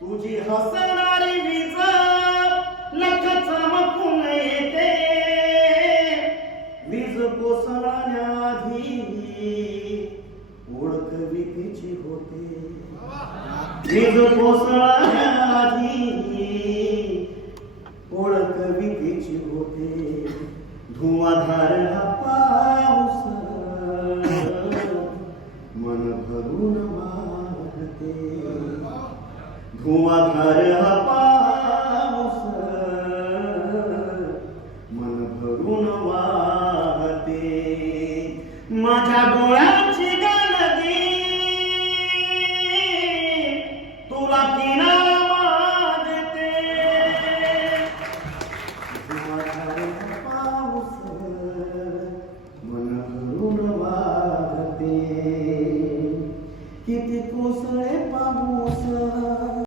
तुझी हसणारी वीज लख चमकून येते, वीज कोसळण्याआधी ओळख भीतीची होते, वीज कोसळण्याआधी ओळख भीतीची होते. धुवाधार हा पाऊस मन भरून वाहते, धुवाधार हा